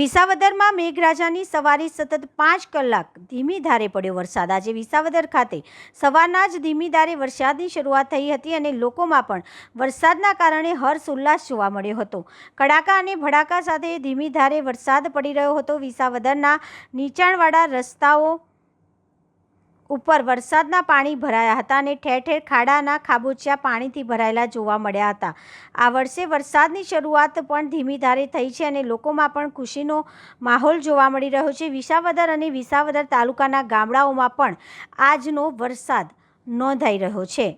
વિસાવદરમાં મેઘરાજાની સવારે સતત 5 કલાક ધીમી ધારે પડ્યો વરસાદ। આજે વિસાવદર ખાતે સવારના જ ધીમી ધારે વરસાદની શરૂઆત થઈ હતી અને લોકોમાં પણ વરસાદના કારણે હર્ષ ઉલ્લાસ જોવા મળ્યો હતો। કડાકા અને ભડાકા સાથે ધીમી ધારે વરસાદ પડી રહ્યો હતો। વિસાવદરના નીચાણવાળા રસ્તાઓ ઉપર વરસાદના પાણી ભરાયા હતા અને ઠેર ઠેર ખાડાના ખાબોચિયા પાણીથી ભરાયેલા જોવા મળ્યા હતા। આ વર્ષે વરસાદની શરૂઆત પણ ધીમી ધારે થઈ છે અને લોકોમાં પણ ખુશીનો માહોલ જોવા મળી રહ્યો છે। વિસાવદર અને વિસાવદર તાલુકાના ગામડાઓમાં પણ આજનો વરસાદ નોંધાઈ રહ્યો છે।